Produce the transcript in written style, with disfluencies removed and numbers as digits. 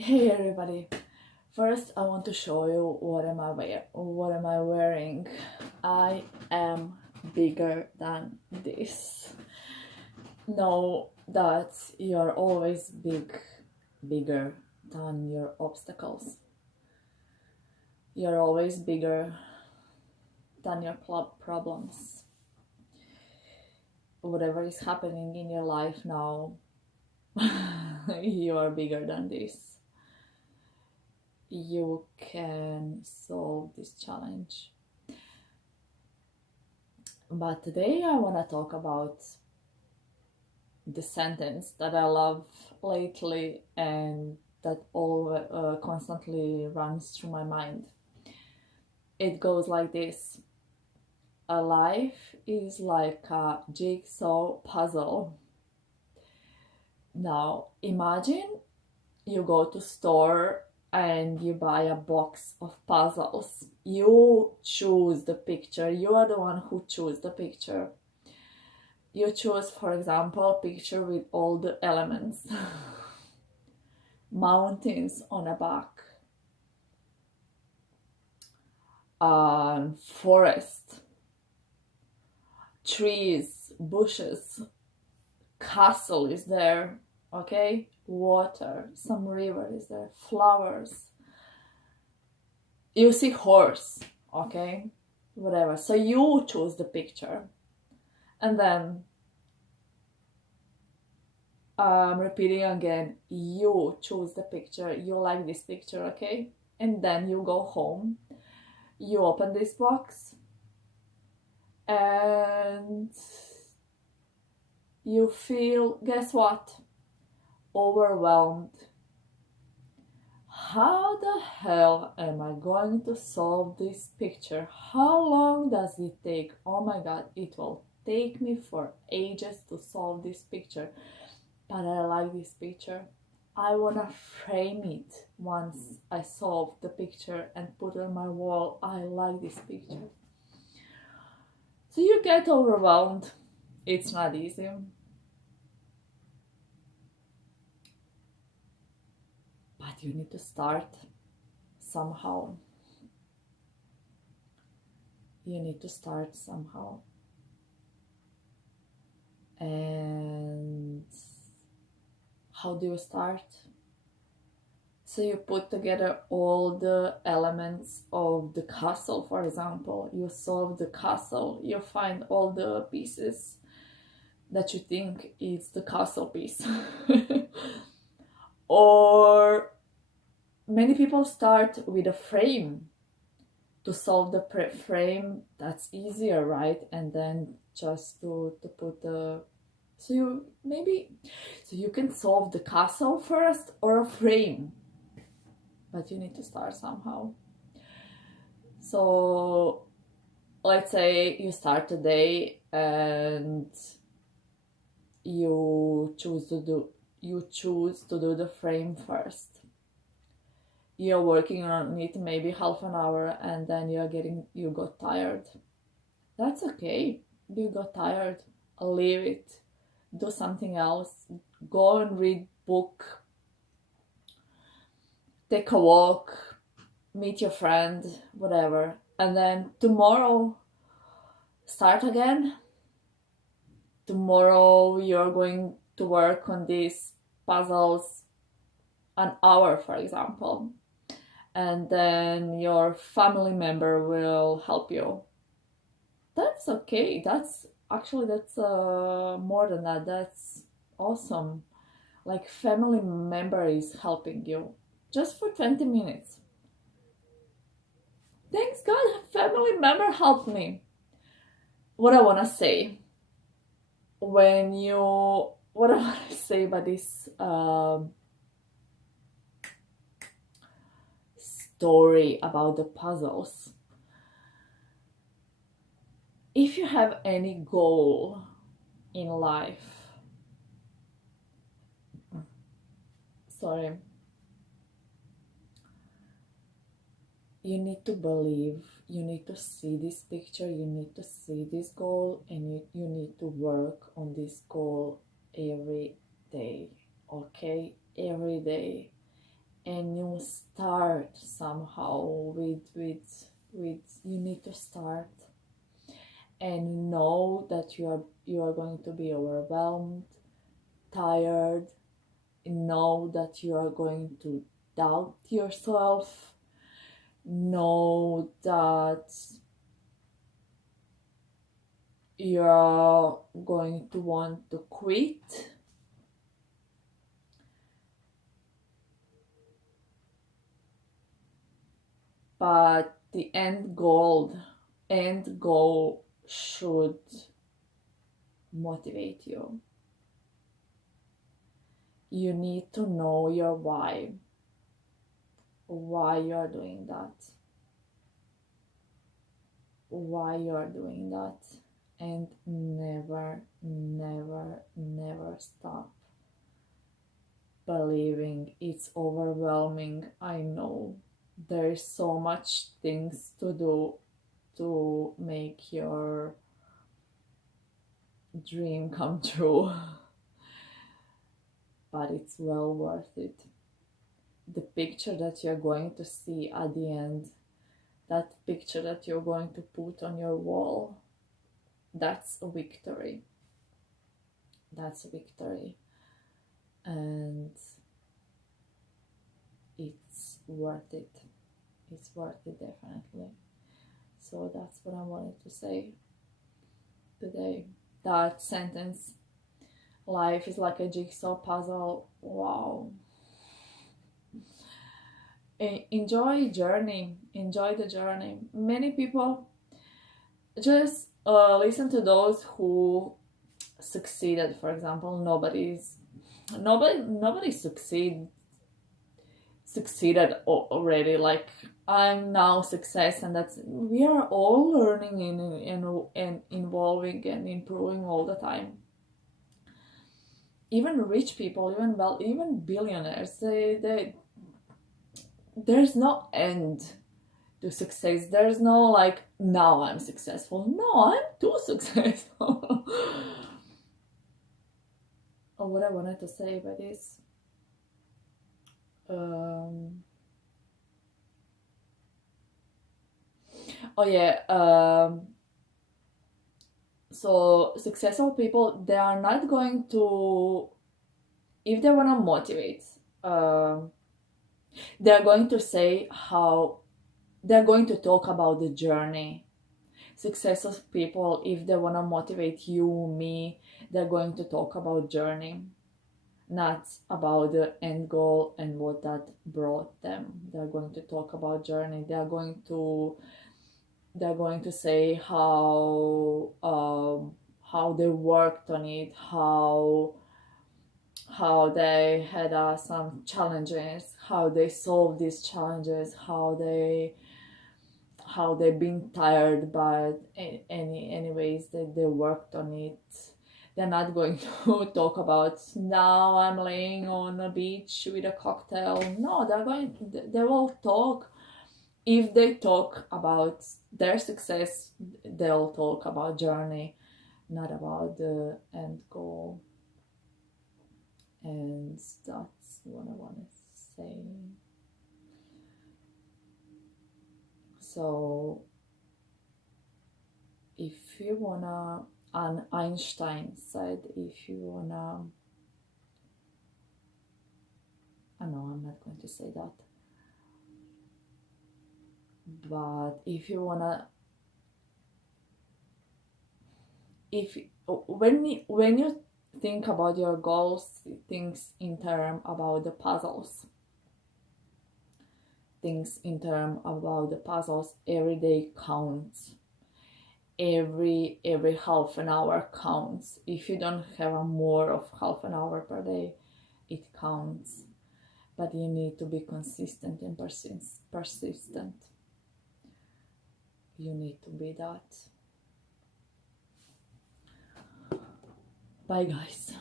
Hey everybody. First I want to show you what am I wearing. I am bigger than this. Know that you're always bigger than your obstacles. You're always bigger than your problems. Whatever is happening in your life now, you are bigger than this. You can solve this challenge. But today I want to talk about the sentence that I love lately and that all constantly runs through my mind. It goes like this: a life is like a jigsaw puzzle. Now imagine you go to store and you buy a box of puzzles. You choose the picture. You are the one who choose the picture. You choose, for example, a picture with all the elements. Mountains on a back, forest, trees, bushes, castle is there, okay? Water, some river is there, flowers. You see horse, okay? Whatever. So you choose the picture. And then repeating again, you choose the picture. You like this picture, okay? And then you go home. You open this box and you feel, guess what? Overwhelmed. How the hell am I going to solve this picture? How long does it take? Oh my god, it will take me for ages to solve this picture. But I like this picture. I wanna frame it once I solve the picture and put it on my wall. I like this picture. So you get overwhelmed. It's not easy. But you need to start somehow. You need to start somehow. And how do you start? So you put together all the elements of the castle, for example. You solve the castle. You find all the pieces that you think is the castle piece. Or many people start with a frame. To solve the frame, that's easier, right? And then just to put the so you can solve the castle first or a frame, but you need to start somehow. So let's say you start today and you choose to do the frame first. You're working on it maybe half an hour and then you got tired. That's okay. You got tired. Leave it. Do something else. Go and read book. Take a walk. Meet your friend. Whatever. And then tomorrow, start again. Tomorrow you're going to work on these puzzles an hour, for example. And then your family member will help you. That's okay. That's more than that. That's awesome. Like family member is helping you just for 20 minutes. Thanks God, family member helped me. What I want to say what I want to say about this story about the puzzles. If you have any goal in life, you need to believe, you need to see this picture, you need to see this goal, and you need to work on this goal every day, okay? Every day. and you start somehow with you need to start and know that you are going to be overwhelmed, tired, know that you are going to doubt yourself, know that you're going to want to quit, but the end goal should motivate you. You need to know your why you are doing that, and never, never, never stop believing. It's overwhelming, I know. There's so much things to do to make your dream come true, but it's well worth it. The picture that you're going to see at the end, that picture that you're going to put on your wall, that's a victory. That's a victory. And it's worth it. It's worth it, definitely. So that's what I wanted to say today. That sentence, life is like a jigsaw puzzle. Wow. Enjoy the journey. Many people just listen to those who succeeded. For example, nobody succeeded already. Like, I'm now success, and that's, we are all learning and evolving and improving all the time. Even rich people, even billionaires, they there's no end to success. There's no like, now I'm successful. No, I'm too successful. What I wanted to say about this. So successful people, they are not going to, if they want to motivate, they're going to say how, they're going to talk about the journey. Successful people, if they want to motivate you, me, they're going to talk about journey, not about the end goal and what that brought them. They're going to talk about journey. They're going to say how they worked on it, how they had some challenges, how they solved these challenges, how they've been tired, but anyways they worked on it. They're not going to talk about, now I'm laying on a beach with a cocktail. No, they will talk. If they talk about their success, they'll talk about journey, not about the end goal. And that's what I want to say. So if you wanna, and Einstein said, if you wanna, I know I'm not going to say that, but if you wanna, when you think about your goals, things in terms about the puzzles. Every day counts. Every half an hour counts. If you don't have a more of half an hour per day, it counts. But you need to be consistent and persistent. You need to be that. Bye, guys.